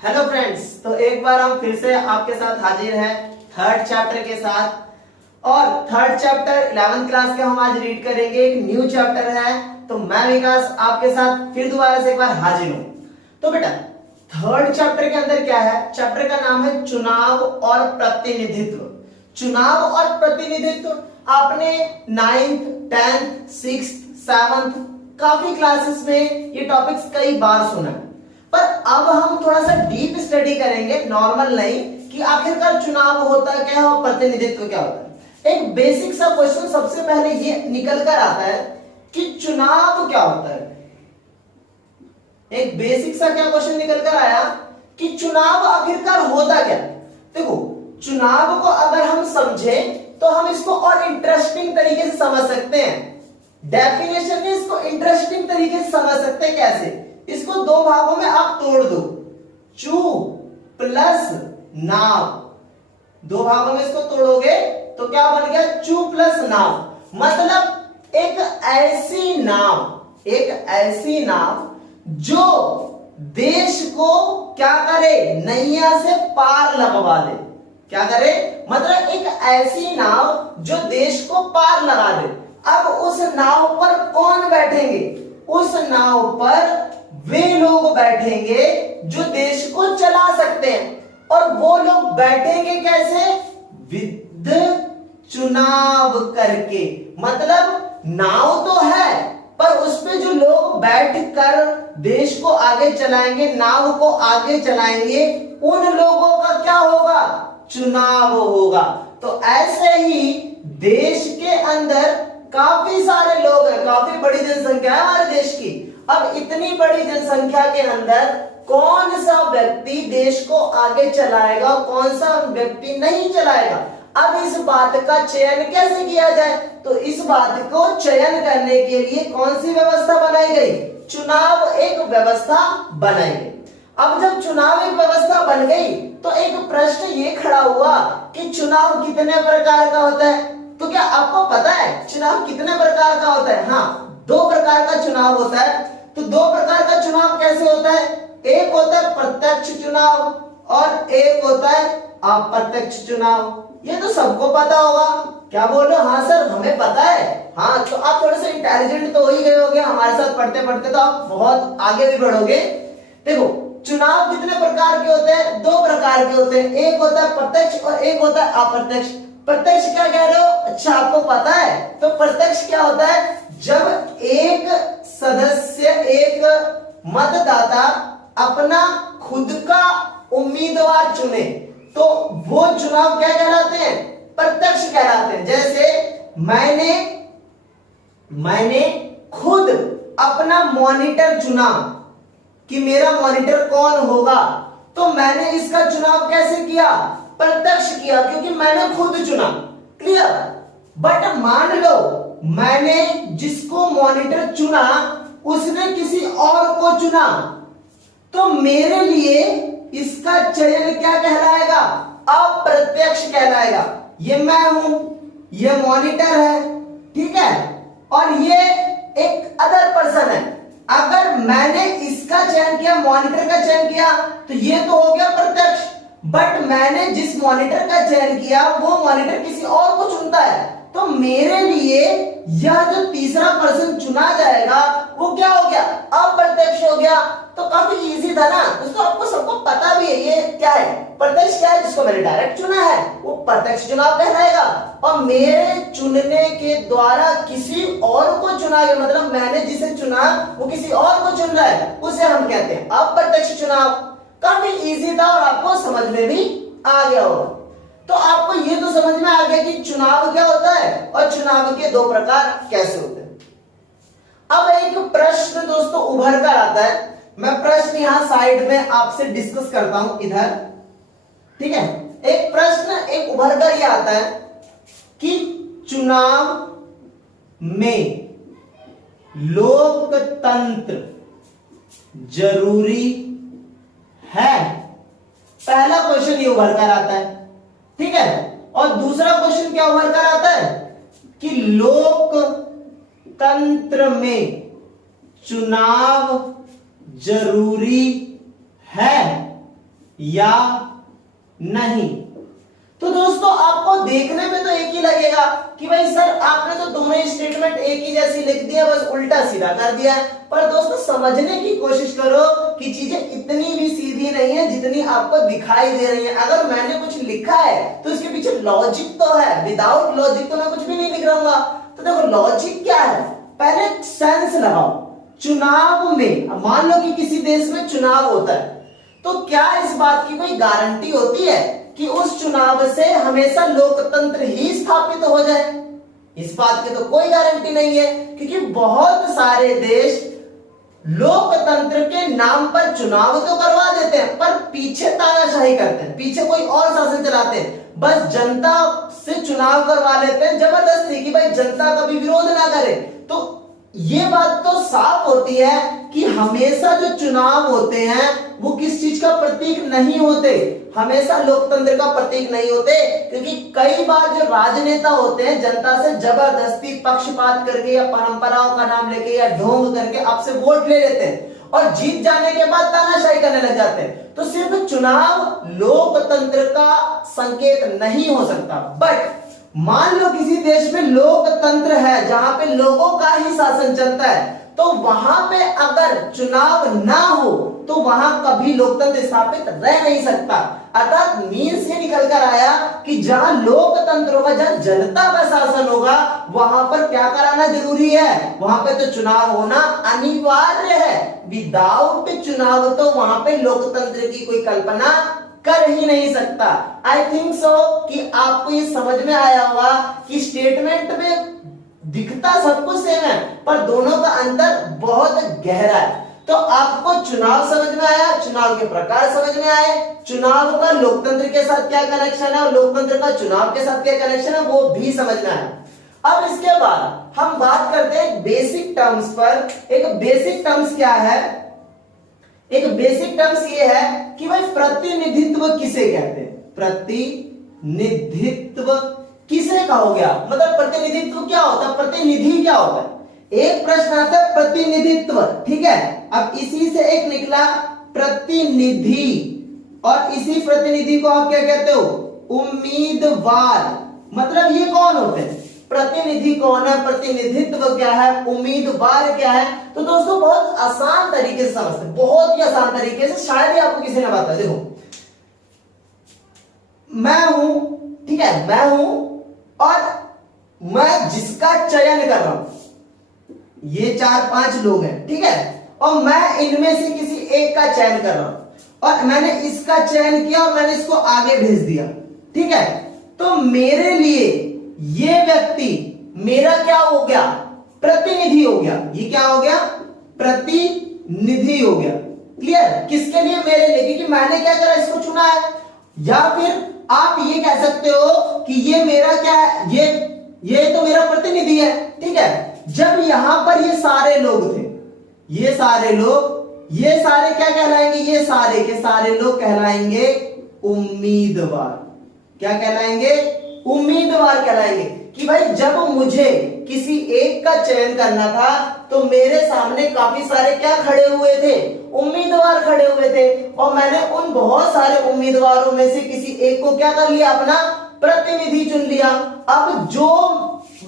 Hello friends, तो एक बार हम फिर से आपके साथ हाजिर हैं थर्ड चैप्टर के साथ। और थर्ड चैप्टर 11th क्लास के हम आज रीड करेंगे। एक न्यू चैप्टर है। तो मैं विकास आपके साथ फिर दोबारा से एक बार हाजिर हूं। तो बेटा थर्ड चैप्टर के अंदर क्या है? चैप्टर का नाम है चुनाव और प्रतिनिधित्व। चुनाव और प्रतिनिधित्व आपने 9th, 10th, 6th, 7th काफी क्लासेस में ये टॉपिक्स कई बार सुना, पर अब हम थोड़ा सा डीप स्टडी करेंगे, नॉर्मल नहीं, कि आखिरकार चुनाव होता क्या है और प्रतिनिधित्व क्या होता है। एक बेसिक सा क्वेश्चन सबसे पहले ये निकल कर आता है कि चुनाव क्या होता है। एक बेसिक सा क्या क्वेश्चन निकल कर आया कि चुनाव आखिरकार होता क्या। देखो, चुनाव को अगर हम समझे तो हम इसको और इंटरेस्टिंग तरीके से समझ सकते हैं। डेफिनेशन में इसको इंटरेस्टिंग तरीके से समझ सकते हैं। कैसे? इसको दो भागों में आप तोड़ दो, चू प्लस नाव। दो भागों में इसको तोड़ोगे तो क्या बन गया? चू प्लस नाव। मतलब एक ऐसी नाव जो देश को क्या करे? नैया से पार लगवा दे। क्या करे? मतलब एक ऐसी नाव जो देश को पार लगा दे। अब उस नाव पर कौन बैठेंगे? उस नाव पर वे लोग बैठेंगे जो देश को चला सकते हैं। और वो लोग बैठेंगे कैसे? विद चुनाव करके। मतलब नाव तो है, पर उस पे जो लोग बैठकर देश को आगे चलाएंगे, नाव को आगे चलाएंगे, उन लोगों का क्या होगा? चुनाव होगा। तो ऐसे ही देश के अंदर काफी सारे लोग हैं, काफी बड़ी जनसंख्या है हमारे देश की। अब इतनी बड़ी जनसंख्या के अंदर कौन सा व्यक्ति देश को आगे चलाएगा, कौन सा व्यक्ति नहीं चलाएगा? अब इस बात का चयन कैसे किया जाए? तो इस बात को चयन करने के लिए कौन सी व्यवस्था बनाई गई? चुनाव एक व्यवस्था बनाई गई। अब जब चुनाव एक व्यवस्था बन गई तो एक प्रश्न ये खड़ा हुआ कि चुनाव कितने प्रकार का होता है। तो क्या आपको पता है चुनाव कितने प्रकार का होता है? हाँ, 2 प्रकार का चुनाव होता है। तो 2 प्रकार का चुनाव कैसे होता है? एक होता है प्रत्यक्ष चुनाव और एक होता है अप्रत्यक्ष चुनाव। ये तो सबको पता होगा। क्या बोल रहे हो? हाँ सर, हमें पता है। हाँ, तो आप थोड़े से इंटेलिजेंट तो हो ही गए होगे हमारे साथ पढ़ते पढ़ते, तो आप बहुत आगे भी बढ़ोगे। देखो, चुनाव कितने प्रकार के होते हैं? 2 प्रकार के होते हैं। एक होता है प्रत्यक्ष और एक होता है अप्रत्यक्ष। प्रत्यक्ष क्या कह रहे हो? अच्छा, आपको पता है। तो प्रत्यक्ष क्या होता है? जब एक सदस्य, एक मतदाता अपना खुद का उम्मीदवार चुने तो वो चुनाव क्या कहलाते हैं? प्रत्यक्ष कहलाते हैं। जैसे मैंने खुद अपना मॉनिटर चुना कि मेरा मॉनिटर कौन होगा, तो मैंने इसका चुनाव कैसे किया? प्रत्यक्ष किया, क्योंकि मैंने खुद चुना। क्लियर? बट मान लो मैंने जिसको मॉनिटर चुना उसने किसी और को चुना, तो मेरे लिए इसका चयन क्या कहलाएगा? अप्रत्यक्ष कहलाएगा। ये मैं हूं, ये मॉनिटर है, ठीक है, और ये एक अदर पर्सन है। अगर मैंने इसका चयन किया, मॉनिटर का चयन किया, तो ये तो हो गया प्रत्यक्ष। बट मैंने जिस मॉनिटर का चयन किया वो मॉनिटर किसी और को चुनता है, तो मेरे लिए यह जो तीसरा पर्सन चुना जाएगा वो क्या हो गया? अप्रत्यक्ष हो गया। तो काफी इजी था ना दोस्तों, आपको सबको पता भी है ये क्या है। प्रत्यक्ष क्या है? जिसको मैंने डायरेक्ट चुना है वो प्रत्यक्ष चुनाव कहलाएगा। और मेरे चुनने के द्वारा किसी और को चुना गया, मतलब मैंने जिसे चुना वो किसी और को चुन रहा है, उसे हम कहते हैं अप्रत्यक्ष चुनाव। काफी इजी था और आपको समझ में भी आ गया होगा। तो आपको ये तो समझ में आ गया कि चुनाव क्या होता है और चुनाव के 2 प्रकार कैसे होते हैं। अब एक प्रश्न दोस्तों उभर कर आता है। मैं प्रश्न यहां साइड में आपसे डिस्कस करता हूं, इधर, ठीक है। एक प्रश्न एक उभर कर यह आता है कि चुनाव में लोकतंत्र जरूरी है। पहला क्वेश्चन ये उभर कर आता है, ठीक है। और दूसरा क्वेश्चन क्या उभर कर आता है कि लोकतंत्र में चुनाव जरूरी है या नहीं। तो दोस्तों आपको देखने में तो एक ही लगेगा कि भाई सर आपने तो दोनों ही स्टेटमेंट एक ही जैसी लिख दिया, बस उल्टा सीधा कर दिया है। पर दोस्तों समझने की कोशिश करो कि चीजें इतनी भी सीधी नहीं है जितनी आपको दिखाई दे रही है। अगर मैंने कुछ लिखा है तो उसके पीछे लॉजिक तो है, विदाउट लॉजिक तो मैं कुछ भी नहीं लिख रहा। तो देखो लॉजिक क्या है, पहले सेंस लगाओ। चुनाव में मान लो कि किसी देश में चुनाव होता है, तो क्या इस बात की कोई गारंटी होती है कि उस चुनाव से हमेशा लोकतंत्र ही स्थापित हो जाए? इस बात की तो कोई गारंटी नहीं है, क्योंकि बहुत सारे देश लोकतंत्र के नाम पर चुनाव तो करवा देते हैं पर पीछे तानाशाही करते हैं, पीछे कोई और शासन चलाते हैं, बस जनता से चुनाव करवा लेते हैं जबरदस्ती कि भाई जनता कभी विरोध ना करे। तो ये बात तो साफ होती है कि हमेशा जो चुनाव होते हैं वो किस चीज का प्रतीक नहीं होते, हमेशा लोकतंत्र का प्रतीक नहीं होते। क्योंकि कई बार जो राजनेता होते हैं जनता से जबरदस्ती पक्षपात करके या परंपराओं का नाम लेके या ढोंग करके आपसे वोट ले लेते हैं और जीत जाने के बाद तानाशाही करने लग जाते हैं। तो सिर्फ चुनाव लोकतंत्र का संकेत नहीं हो सकता। बट मान लो किसी देश में लोकतंत्र है जहां पे लोगों का ही शासन चलता है, तो वहां पे अगर चुनाव ना हो तो वहां कभी लोकतंत्र स्थापित रह नहीं सकता। अर्थात मीन से निकल कर आया कि जहां लोकतंत्र होगा, जहां जनता का शासन होगा, वहां पर क्या कराना जरूरी है, वहां पे तो चुनाव होना अनिवार्य है। विदाउट चुनाव तो वहां पे लोकतंत्र की कोई कल्पना कर ही नहीं सकता। आई थिंक सो कि आपको ये समझ में आया होगा कि स्टेटमेंट में दिखता सब कुछ सेम है पर दोनों का अंतर बहुत गहरा है। तो आपको चुनाव समझ में आया, चुनाव के प्रकार समझ में आए, चुनाव का लोकतंत्र के साथ क्या कनेक्शन है और लोकतंत्र का चुनाव के साथ क्या कनेक्शन है वो भी समझ में आया। अब इसके बाद हम बात करते हैं बेसिक टर्म्स पर। एक बेसिक टर्म्स क्या है, एक बेसिक टर्म्स ये है कि भाई प्रतिनिधित्व किसे कहते हैं। प्रतिनिधित्व किसे कहोगे आप, मतलब प्रतिनिधित्व क्या होता है, प्रतिनिधि क्या होता है। एक प्रश्न आता है प्रतिनिधित्व, ठीक है। अब इसी से एक निकला प्रतिनिधि, और इसी प्रतिनिधि को आप क्या कहते हो, उम्मीदवार। मतलब ये कौन होते हैं, प्रतिनिधि कौन है, प्रतिनिधित्व क्या है, उम्मीदवार क्या है। तो दोस्तों बहुत आसान तरीके से समझते हैं, बहुत ही आसान तरीके से, शायद ही आपको किसी ने बताया। देखो मैं हूं, ठीक है, मैं हूं और मैं जिसका चयन कर रहा हूं, ये 4-5 लोग हैं, ठीक है, और मैं इनमें से किसी एक का चयन कर रहा हूं और मैंने इसका चयन किया और मैंने इसको आगे भेज दिया, ठीक है। तो मेरे लिए ये व्यक्ति मेरा क्या हो गया, प्रतिनिधि हो गया। ये क्या हो गया, प्रतिनिधि हो गया। क्लियर, किसके लिए, मेरे लिए, क्योंकि मैंने क्या करा, इसको चुना है। या फिर आप ये कह सकते हो कि ये मेरा क्या है, ये तो मेरा प्रतिनिधि है, ठीक है। जब यहां पर ये सारे लोग थे, ये सारे लोग, ये सारे क्या कहलाएंगे, ये सारे के सारे लोग कहलाएंगे उम्मीदवार। क्या कहलाएंगे, उम्मीदवार कहलाएंगे। कि भाई जब मुझे किसी एक का चयन करना था तो मेरे सामने काफी सारे क्या खड़े हुए थे, उम्मीदवार खड़े हुए थे, और मैंने उन बहुत सारे उम्मीदवारों में से किसी एक को क्या कर लिया, अपना प्रतिनिधि चुन लिया। अब जो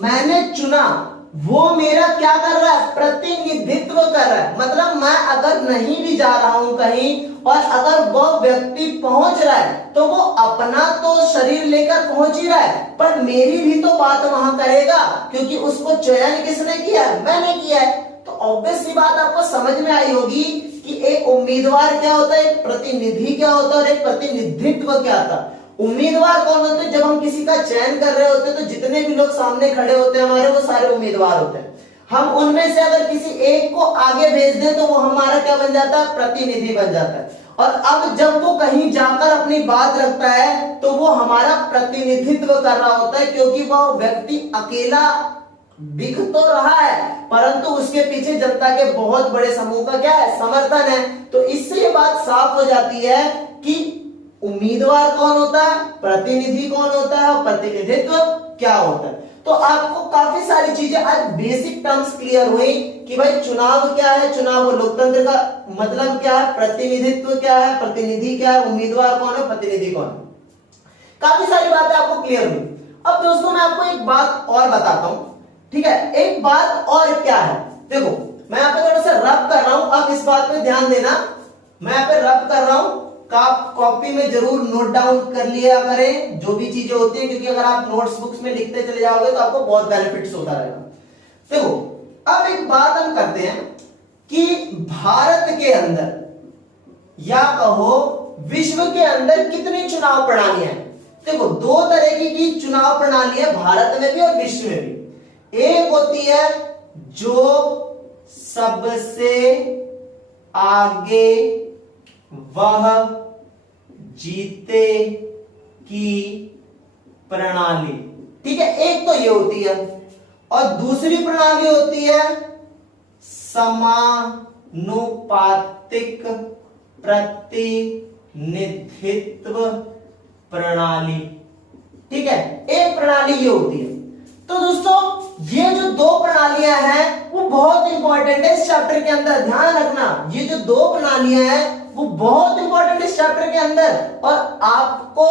मैंने चुना वो मेरा क्या कर रहा है, प्रतिनिधित्व कर रहा है। मतलब मैं अगर नहीं भी जा रहा हूं कहीं और अगर वो व्यक्ति पहुंच रहा है तो वो अपना तो शरीर लेकर पहुंच ही रहा है पर मेरी भी तो बात वहां करेगा, क्योंकि उसको चयन किसने किया है, मैंने किया है। तो ऑब्वियसली बात आपको समझ में आई होगी कि एक उम्मीदवार क्या होता है, एक प्रतिनिधि क्या होता है और एक प्रतिनिधित्व क्या होता है। उम्मीदवार कौन होते हैं, जब हम किसी का चयन कर रहे होते हैं तो जितने भी लोग सामने खड़े होते हैं हमारे, वो सारे उम्मीदवार होते हैं। हम उनमें से अगर किसी एक को आगे भेज दें तो वो हमारा क्या बन जाता है, प्रतिनिधि बन जाता है। और अब जब वो कहीं जाकर अपनी बात रखता है तो वो हमारा प्रतिनिधित्व कर रहा होता है, क्योंकि वह व्यक्ति अकेला दिख तो रहा है परंतु उसके पीछे जनता के बहुत बड़े समूह का क्या है, समर्थन है। तो इससे ये बात साफ हो जाती है कि उम्मीदवार कौन होता है, प्रतिनिधि कौन होता है और प्रतिनिधित्व क्या होता है। तो आपको काफी सारी चीजें आज बेसिक टर्म्स क्लियर हुई कि भाई चुनाव क्या है, चुनाव लोकतंत्र का मतलब क्या है, प्रतिनिधित्व क्या है, प्रतिनिधि क्या है, उम्मीदवार कौन है, प्रतिनिधि कौन है, काफी सारी बातें आपको क्लियर हुई। अब दोस्तों मैं आपको एक बात और बताता हूं, ठीक है, एक बात और क्या है, देखो मैं यहाँ पे थोड़ा सा रब कर रहा हूं, अब इस बात पे ध्यान देना, मैं यहाँ पे रब कर रहा हूं, कॉपी में जरूर नोट डाउन कर लिया करें जो भी चीजें होती है, क्योंकि अगर आप नोट्स बुक्स में लिखते चले जाओगे तो आपको बहुत बेनिफिट्स होता रहेगा। देखो अब एक बात हम करते हैं कि भारत के अंदर या कहो विश्व के अंदर कितनी चुनाव प्रणालियां हैं। देखो दो तरह की चुनाव प्रणाली है भारत में भी और विश्व में भी। एक होती है जो सबसे आगे वह जीते की प्रणाली, ठीक है, एक तो ये होती है, और दूसरी प्रणाली होती है समानुपातिक प्रतिनिधित्व प्रणाली, ठीक है, एक प्रणाली ये होती है। तो दोस्तों ये जो दो प्रणालियां हैं वो बहुत इंपॉर्टेंट है इस चैप्टर के अंदर, ध्यान रखना, ये जो दो प्रणालियां हैं वो बहुत इंपॉर्टेंट इस चैप्टर के अंदर, और आपको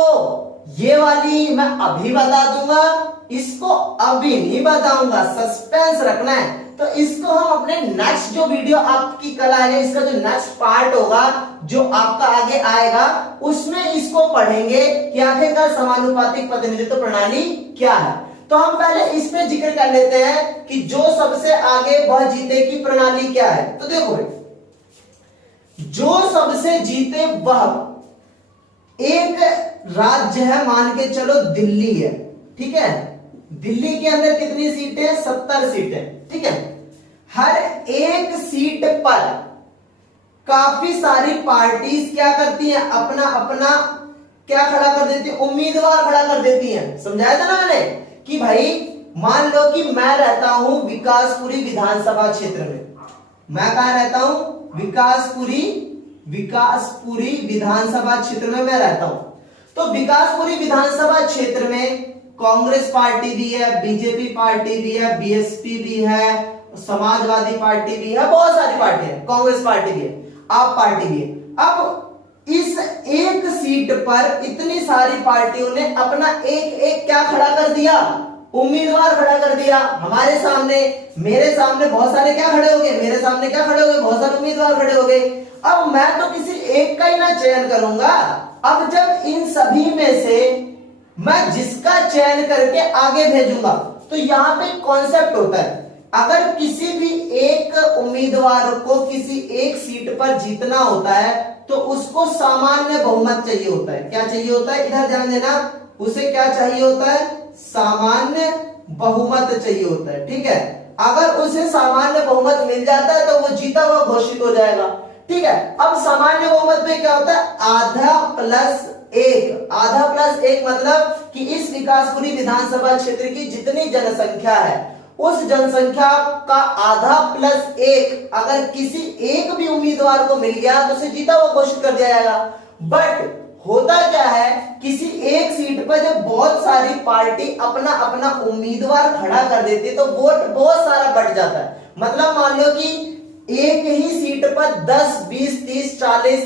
ये वाली मैं अभी बता दूंगा, इसको अभी नहीं बताऊंगा, सस्पेंस रखना है। तो इसको हम अपने नेक्स्ट जो वीडियो आपकी कल आएगा, इसका जो नेक्स्ट पार्ट होगा जो आपका आगे आएगा, उसमें इसको पढ़ेंगे कि आखिरकार समानुपातिक प्रतिनिधित्व प्रणाली क्या है। तो हम पहले इस पे जिक्र कर लेते हैं कि जो सबसे आगे वह जीते की प्रणाली क्या है। तो देखो जो सबसे जीते वह, एक राज्य है, मान के चलो दिल्ली है, ठीक है, दिल्ली के अंदर कितनी सीटें, 70 सीटें, ठीक है, हर एक सीट पर काफी सारी पार्टीज क्या करती हैं, अपना अपना क्या खड़ा कर देती है, उम्मीदवार खड़ा कर देती हैं। समझाया था ना मैंने कि भाई मान लो कि मैं रहता हूं विकासपुरी विधानसभा क्षेत्र में, मैं कहां रहता हूं, विकासपुरी विधानसभा क्षेत्र में मैं रहता हूं। तो विकासपुरी विधानसभा क्षेत्र में कांग्रेस पार्टी भी है, बीजेपी पार्टी भी है, बीएसपी भी है, समाजवादी पार्टी भी है, बहुत सारी पार्टी है, कांग्रेस पार्टी भी है, आप पार्टी भी है। अब इस एक सीट पर इतनी सारी पार्टियों ने अपना एक एक क्या खड़ा कर दिया, उम्मीदवार खड़ा कर दिया। हमारे सामने, मेरे सामने बहुत सारे क्या खड़े हो गए, मेरे सामने क्या खड़े हो गए, बहुत सारे उम्मीदवार खड़े हो गए। अब मैं तो किसी एक का ही ना चयन करूंगा, अब जब इन सभी में से मैं जिसका चयन करके आगे भेजूंगा, तो यहां पे कॉन्सेप्ट होता है, अगर किसी भी एक उम्मीदवार को किसी एक सीट पर जीतना होता है तो उसको सामान्य बहुमत चाहिए होता है। क्या चाहिए होता है, इधर ध्यान देना, उसे क्या चाहिए होता है, सामान्य बहुमत चाहिए होता है, ठीक है। अगर उसे सामान्य बहुमत मिल जाता है तो वो जीता हुआ घोषित हो जाएगा, ठीक है। अब सामान्य बहुमत में क्या होता है, आधा प्लस एक मतलब कि इस विकासपुरी विधानसभा क्षेत्र की जितनी जनसंख्या है उस जनसंख्या का आधा प्लस एक अगर किसी एक भी उम्मीदवार को मिल गया तो उसे जीता हुआ घोषित कर दिया जाएगा। बट होता क्या है, किसी एक सीट पर जब बहुत सारी पार्टी अपना अपना उम्मीदवार खड़ा कर देती है तो वोट बहुत सारा बढ़ जाता है। मतलब मान लो कि एक ही सीट पर 10, 20, 30, 40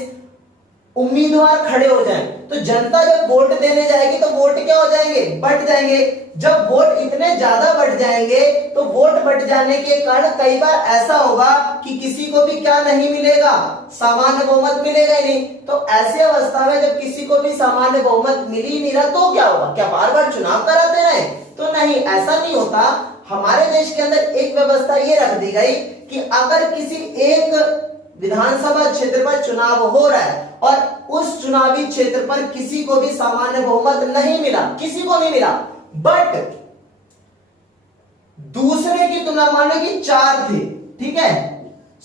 उम्मीदवार खड़े हो जाएं, तो जनता जब वोट देने जाएगी तो वोट क्या हो जाएंगे, बढ़ जाएंगे। जब वोट इतने ज्यादा बढ़ जाएंगे तो वोट बढ़ जाने के कारण कई बार ऐसा होगा कि किसी को भी क्या नहीं मिलेगा, सामान्य बहुमत मिलेगा ही नहीं। तो ऐसी अवस्था में जब किसी को भी सामान्य बहुमत मिल ही नहीं रहा तो क्या होगा, क्या बार बार चुनाव कराते रहे? तो नहीं, ऐसा नहीं होता। हमारे देश के अंदर एक व्यवस्था ये रख दी गई कि अगर किसी एक विधानसभा क्षेत्र पर चुनाव हो रहा है और उस चुनावी क्षेत्र पर किसी को भी सामान्य बहुमत नहीं मिला, किसी को नहीं मिला, बट दूसरे की तुलना मान लो कि 4 थे, ठीक है,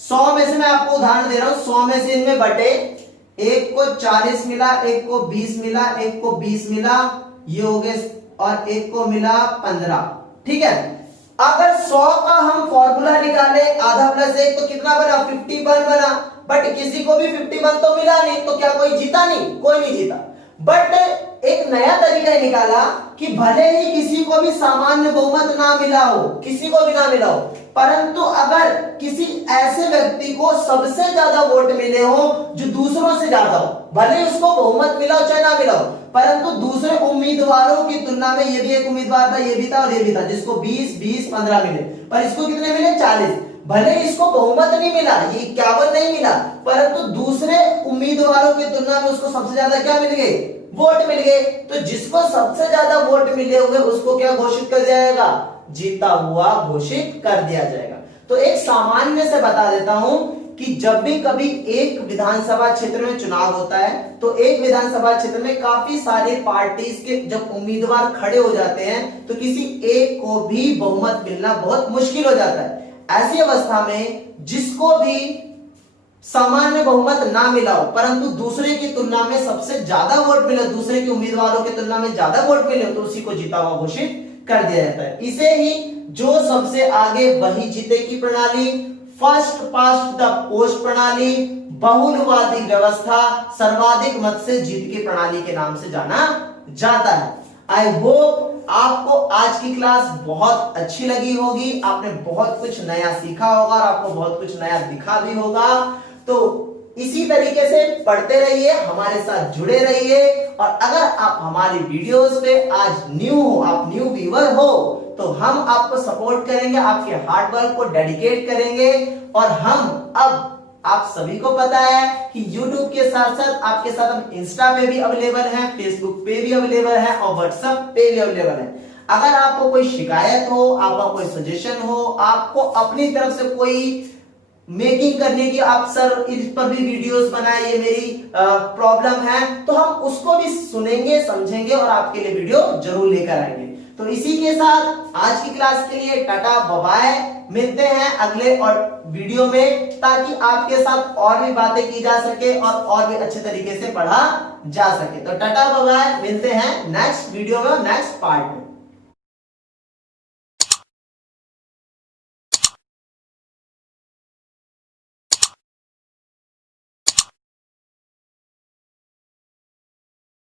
100 में से मैं आपको उदाहरण दे रहा हूं, 100 में से इनमें बटे, एक को 40 मिला, एक को 20 मिला, एक को 20 मिला, ये हो गए, और एक को मिला 15, ठीक है। अगर 100 का हम फॉर्मूला निकाले आधा प्लस 1 तो कितना बना, 51 बना। बट किसी को भी 51 तो मिला नहीं, तो क्या कोई जीता नहीं, कोई नहीं जीता। बट एक नया तरीका निकाला कि भले ही किसी को भी सामान्य बहुमत ना मिला हो, किसी को भी ना मिला हो, परंतु अगर किसी ऐसे व्यक्ति को सबसे ज्यादा वोट मिले हो जो दूसरों से ज्यादा हो, भले ही उसको बहुमत मिला हो चाहे ना मिला हो, परंतु दूसरे उम्मीदवारों की तुलना में ये भी एक उम्मीदवार था, ये भी था और ये भी था, जिसको 20-20-15 मिले, पर इसको कितने मिले? 40। भले इसको बहुमत नहीं मिला, ये 51 नहीं मिला, परंतु दूसरे उम्मीदवारों की तुलना में उसको सबसे ज्यादा क्या मिल गए? वोट मिल गए। तो जिसको सबसे ज्यादा वोट मिले हुए उसको क्या घोषित कर दिया जाएगा? जीता हुआ घोषित कर दिया जाएगा। तो एक सामान्य से बता देता हूं कि जब भी कभी एक विधानसभा क्षेत्र में चुनाव होता है तो एक विधानसभा क्षेत्र में काफी सारे पार्टीज के जब उम्मीदवार खड़े हो जाते हैं तो किसी एक को भी बहुमत मिलना बहुत मुश्किल हो जाता है। ऐसी अवस्था में जिसको भी सामान्य बहुमत ना मिला हो परंतु दूसरे की तुलना में सबसे ज्यादा वोट मिले, दूसरे के उम्मीदवारों की तुलना में ज्यादा वोट मिले, तो उसी को जीता हुआ घोषित कर दिया जाता है। इसे ही जो सबसे आगे वही जीते की प्रणाली, फर्स्ट पास्ट द पोस्ट प्रणाली, बहुलवादी व्यवस्था, सर्वाधिक मत से जीत की प्रणाली के नाम से जाना जाता है। आई होप आपको आज की क्लास बहुत अच्छी लगी होगी, आपने बहुत कुछ नया सीखा होगा और आपको बहुत कुछ नया दिखा भी होगा। तो इसी तरीके से पढ़ते रहिए, हमारे साथ जुड़े रहिए, और अगर आप हमारी वीडियोस पे आज न्यू हो, आप न्यू व्यूअर हो, तो हम आपको सपोर्ट करेंगे, आपके हार्ड वर्क को डेडिकेट करेंगे। और हम अब आप सभी को पता है कि YouTube के साथ साथ आपके साथ हम इंस्टा पे भी अवेलेबल हैं, फेसबुक पे भी अवेलेबल हैं और व्हाट्सएप पे भी अवेलेबल है। अगर आपको कोई शिकायत हो, आपका कोई सजेशन हो, आपको अपनी तरफ से कोई मेकिंग करने की, आप सर इस पर भी वीडियोस बनाए, ये मेरी प्रॉब्लम है, तो हम उसको भी सुनेंगे, समझेंगे और आपके लिए वीडियो जरूर लेकर आएंगे। तो इसी के साथ आज की क्लास के लिए टाटा बाय बाय, मिलते हैं अगले और वीडियो में, ताकि आपके साथ और भी बातें की जा सके और भी अच्छे तरीके से पढ़ा जा सके। तो टाटा बाय बाय, मिलते हैं नेक्स्ट वीडियो में, नेक्स्ट पार्ट में।